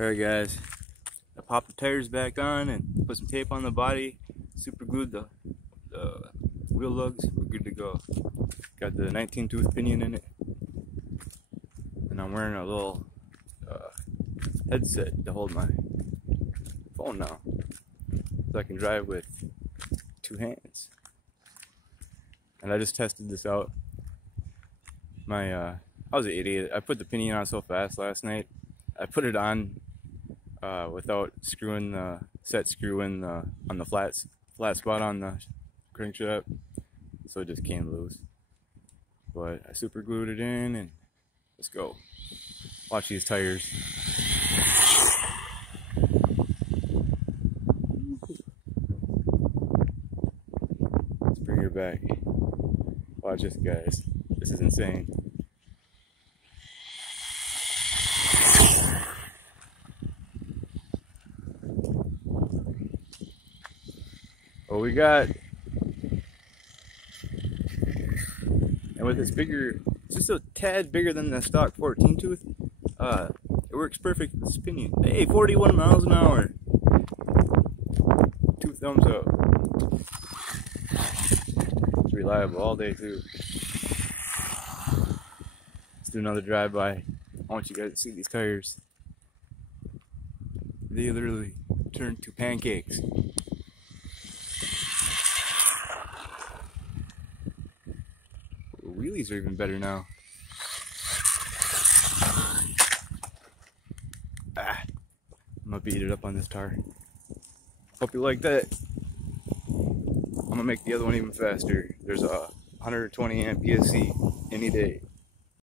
Alright guys, I popped the tires back on and put some tape on the body, super glued the wheel lugs, we're good to go. Got the 19 tooth pinion in it, and I'm wearing a little headset to hold my phone now, so I can drive with two hands. And I just tested this out. I was an idiot. I put the pinion on so fast last night. I put it on without screwing the set screw in on the flat spot on the crankshaft, so it just came loose. But I super glued it in, and let's go. Watch these tires. Let's bring her back. Watch this, guys. This is insane. What we got, and with this bigger, just a tad bigger than the stock 14 tooth, it works perfect with this pinion. Hey, 41 miles an hour. 2 thumbs up. It's reliable all day too. Let's do another drive-by. I want you guys to see these tires. They literally turned to pancakes. Wheelies are even better now. I'm gonna beat it up on this tar. Hope you like that. I'm gonna make the other one even faster. There's a 120 amp PSC any day.